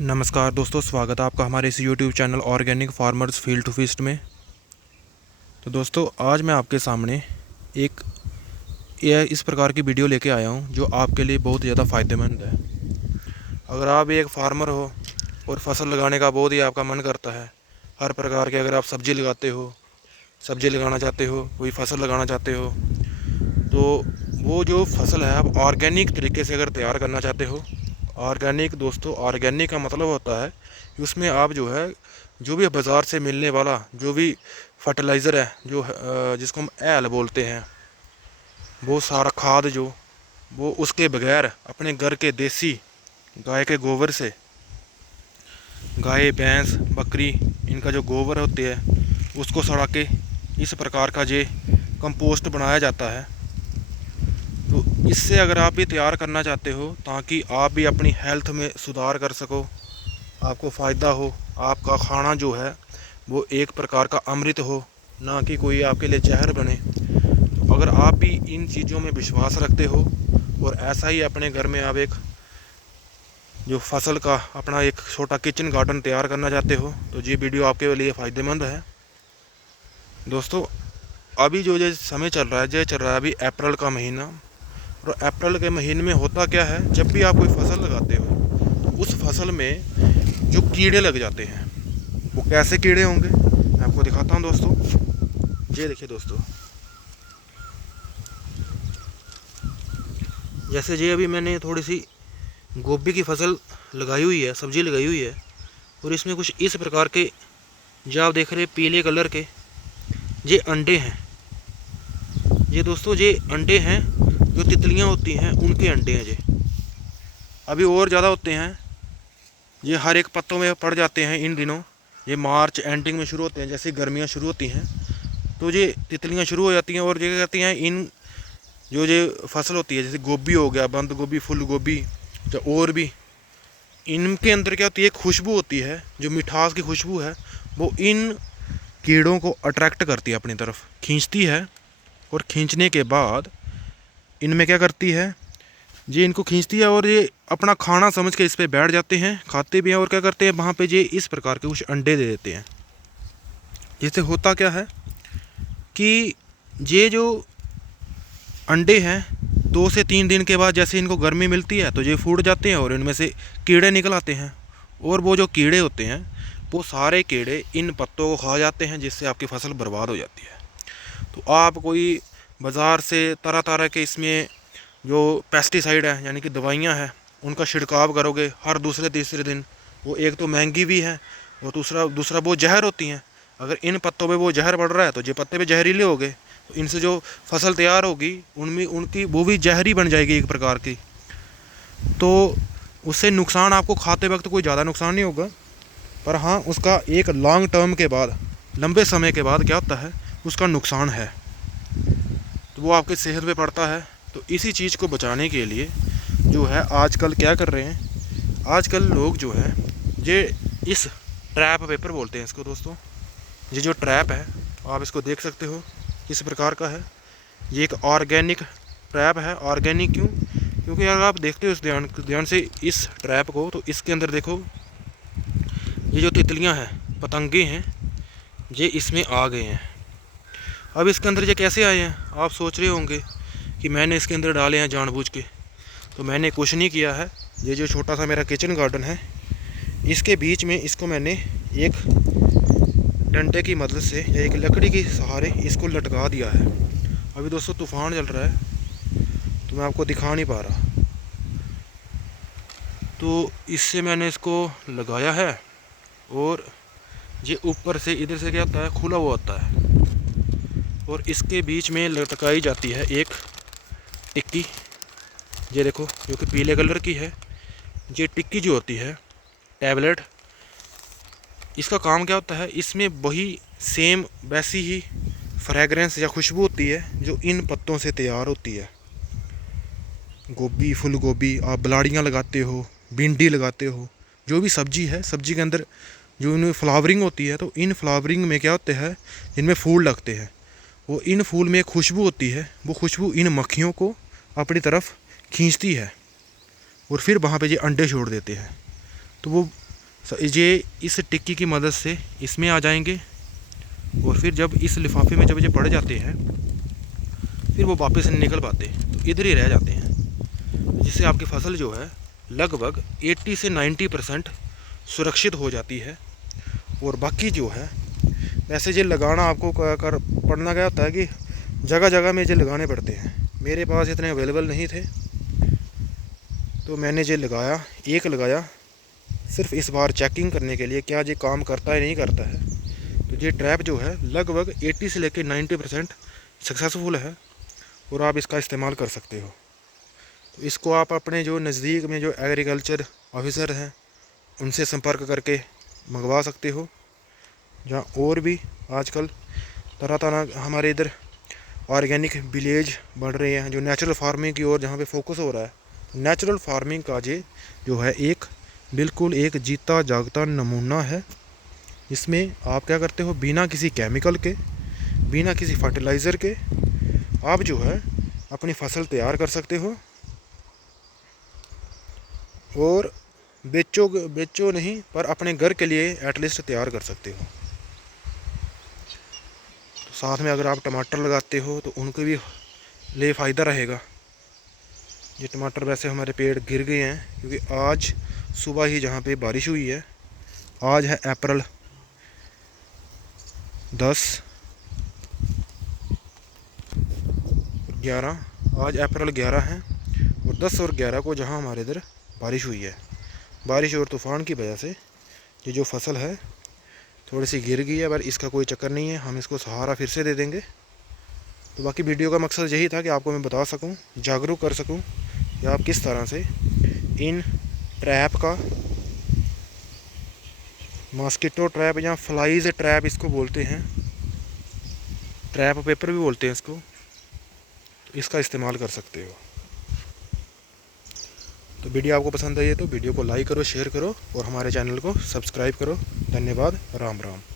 नमस्कार दोस्तों, स्वागत है आपका हमारे इस YouTube channel organic farmers field to feast में। तो दोस्तों, आज मैं आपके सामने एक इस प्रकार की वीडियो लेके आया हूं जो आपके लिए बहुत ज़्यादा फ़ायदेमंद है। अगर आप भी एक फार्मर हो और फसल लगाने का बहुत ही आपका मन करता है, हर प्रकार के, अगर आप सब्ज़ी लगाते हो, सब्ज़ी लगाना चाहते हो, कोई फसल लगाना चाहते हो, तो वो जो फसल है आप ऑर्गेनिक तरीके से अगर तैयार करना चाहते हो। ऑर्गेनिक दोस्तों, ऑर्गेनिक का मतलब होता है कि उसमें आप जो है, जो भी बाज़ार से मिलने वाला जो भी फर्टिलाइज़र है, जो जिसको हम एल बोलते हैं, वो सारा खाद जो, वो उसके बगैर अपने घर के देसी गाय के गोबर से, गाय भैंस बकरी, इनका जो गोबर होती है उसको सड़ा के इस प्रकार का जे कंपोस्ट बनाया जाता है। तो इससे अगर आप भी तैयार करना चाहते हो ताकि आप भी अपनी हेल्थ में सुधार कर सको, आपको फ़ायदा हो, आपका खाना जो है वो एक प्रकार का अमृत हो, ना कि कोई आपके लिए जहर बने। तो अगर आप भी इन चीज़ों में विश्वास रखते हो और ऐसा ही अपने घर में आप एक जो फसल का अपना एक छोटा किचन गार्डन तैयार करना चाहते हो, तो ये वीडियो आपके लिए फ़ायदेमंद है। दोस्तों, अभी जो ये समय चल रहा है, ये चल रहा है अभी अप्रैल का महीना। और अप्रैल के महीने में होता क्या है, जब भी आप कोई फसल लगाते हो तो उस फसल में जो कीड़े लग जाते हैं, वो कैसे कीड़े होंगे मैं आपको दिखाता हूँ दोस्तों। ये देखिए दोस्तों, जैसे ये अभी मैंने थोड़ी सी गोभी की फसल लगाई हुई है, सब्जी लगाई हुई है, और इसमें कुछ इस प्रकार के, जो आप देख रहे हैं पीले कलर के, ये अंडे हैं। ये दोस्तों, ये अंडे हैं जो तितलियां होती हैं उनके अंडे हैं। ये अभी और ज़्यादा होते हैं, ये हर एक पत्तों में पड़ जाते हैं इन दिनों। ये मार्च एंडिंग में शुरू होते हैं, जैसे गर्मियाँ शुरू होती हैं तो ये तितलियाँ शुरू हो जाती हैं और ये क्या करती हैं, इन जो ये फसल होती है, जैसे गोभी हो गया, बंद गोभी, फूल गोभी, या और भी, इनके अंदर क्या होती है, खुशबू होती है, जो मिठास की खुशबू है, वो इन कीड़ों को अट्रैक्ट करती है, अपनी तरफ खींचती है। और खींचने के बाद इनमें क्या करती है, ये इनको खींचती है और ये अपना खाना समझ के इस पे बैठ जाते हैं, खाते भी हैं। और क्या करते हैं, वहाँ पे ये इस प्रकार के कुछ अंडे दे देते हैं। जैसे होता क्या है कि ये जो अंडे हैं 2 से 3 दिन के बाद जैसे इनको गर्मी मिलती है तो ये फूट जाते हैं और इनमें से कीड़े निकल आते हैं। और वो जो कीड़े होते हैं, वो सारे कीड़े इन पत्तों को खा जाते हैं, जिससे आपकी फसल बर्बाद हो जाती है। तो आप कोई बाज़ार से तरह तरह के इसमें जो पेस्टिसाइड है, यानी कि दवाइयाँ हैं, उनका छिड़काव करोगे हर दूसरे तीसरे दिन, वो एक तो महंगी भी है और दूसरा वो जहर होती हैं। अगर इन पत्तों पे वो जहर बढ़ रहा है तो ये पत्ते पे जहरीले हो गए, तो इनसे जो फसल तैयार होगी उनमें उनकी वो भी जहरी बन जाएगी एक प्रकार की। तो उससे नुकसान आपको खाते वक्त कोई ज़्यादा नुकसान नहीं होगा, पर हाँ, उसका एक लॉन्ग टर्म के बाद, लंबे समय के बाद क्या होता है, उसका नुकसान है, तो वो आपकी सेहत पे पड़ता है। तो इसी चीज़ को बचाने के लिए जो है आजकल क्या कर रहे हैं, आजकल लोग जो है, ये इस ट्रैप पेपर बोलते हैं इसको दोस्तों। ये जो ट्रैप है आप इसको देख सकते हो, किस प्रकार का है। ये एक ऑर्गेनिक ट्रैप है। ऑर्गेनिक क्यों? क्योंकि अगर आप देखते हो इस ध्यान से इस ट्रैप को, तो इसके अंदर देखो, ये जो तितलियां हैं, पतंगे हैं, ये इसमें आ गए हैं। अब इसके अंदर ये कैसे आए हैं, आप सोच रहे होंगे कि मैंने इसके अंदर डाले हैं जानबूझ के। तो मैंने कुछ नहीं किया है। ये जो छोटा सा मेरा किचन गार्डन है, इसके बीच में इसको मैंने एक डंडे की मदद से या एक लकड़ी के सहारे इसको लटका दिया है। अभी दोस्तों तूफ़ान चल रहा है तो मैं आपको दिखा नहीं पा रहा, तो इससे मैंने इसको लगाया है। और ये ऊपर से इधर से क्या होता है, खुला हुआ होता है, और इसके बीच में लटकाई जाती है एक टिक्की। ये देखो, जो कि पीले कलर की है। ये टिक्की जो होती है, टैबलेट, इसका काम क्या होता है, इसमें वही सेम वैसी ही फ्रेगरेंस या खुशबू होती है जो इन पत्तों से तैयार होती है। गोभी, फूल गोभी, आप बलाड़ियाँ लगाते हो, भिंडी लगाते हो, जो भी सब्जी है, सब्जी के अंदर जो इनमें फ्लावरिंग होती है, तो इन फ्लावरिंग में क्या होते हैं, इनमें फूल लगते हैं। वो इन फूल में एक खुशबू होती है, वो खुशबू इन मक्खियों को अपनी तरफ खींचती है और फिर वहाँ पे ये अंडे छोड़ देते हैं। तो वो ये इस टिक्की की मदद से इसमें आ जाएंगे और फिर जब इस लिफाफे में जब ये पड़ जाते हैं फिर वो वापस नहीं निकल पाते, तो इधर ही रह जाते हैं, जिससे आपकी फसल जो है लगभग 80 से 90% सुरक्षित हो जाती है। और बाकी जो है वैसे ये लगाना आपको कर पड़ना क्या होता है कि जगह जगह में ये लगाने पड़ते हैं। मेरे पास इतने अवेलेबल नहीं थे तो मैंने ये लगाया, एक लगाया सिर्फ इस बार चेकिंग करने के लिए क्या ये काम करता है नहीं करता है। तो ये ट्रैप जो है लगभग 80 से लेकर 90% सक्सेसफुल है और आप इसका इस्तेमाल कर सकते हो। तो इसको आप अपने जो नज़दीक में जो एग्रीकल्चर ऑफिसर हैं उनसे संपर्क करके मंगवा सकते हो। जहाँ और भी आजकल तरह तरह हमारे इधर ऑर्गेनिक विलेज बढ़ रहे हैं, जो नेचुरल फार्मिंग की ओर जहाँ पे फोकस हो रहा है। नेचुरल फार्मिंग का ये जो है एक बिल्कुल एक जीता जागता नमूना है। इसमें आप क्या करते हो, बिना किसी केमिकल के, बिना किसी फर्टिलाइज़र के आप जो है अपनी फसल तैयार कर सकते हो और बेचो नहीं पर अपने घर के लिए एटलीस्ट तैयार कर सकते हो। तो साथ में अगर आप टमाटर लगाते हो तो उनको भी ले फ़ायदा रहेगा। ये टमाटर वैसे हमारे पेड़ गिर गए हैं क्योंकि आज सुबह ही जहाँ पे बारिश हुई है, आज है अप्रैल 11, आज अप्रैल 11 है और 10 और 11 को जहाँ हमारे इधर बारिश हुई है, बारिश और तूफ़ान की वजह से ये जो फसल है थोड़ी सी गिर गई है, पर इसका कोई चक्कर नहीं है, हम इसको सहारा फिर से दे देंगे। तो बाकी वीडियो का मकसद यही था कि आपको मैं बता सकूं, जागरूक कर सकूं कि आप किस तरह से इन ट्रैप का, मॉस्किटो ट्रैप या फ्लाइज ट्रैप इसको बोलते हैं, ट्रैप पेपर भी बोलते हैं इसको, इसका इस्तेमाल कर सकते हो। तो वीडियो आपको पसंद आई है तो वीडियो को लाइक करो, शेयर करो और हमारे चैनल को सब्सक्राइब करो। धन्यवाद। राम राम।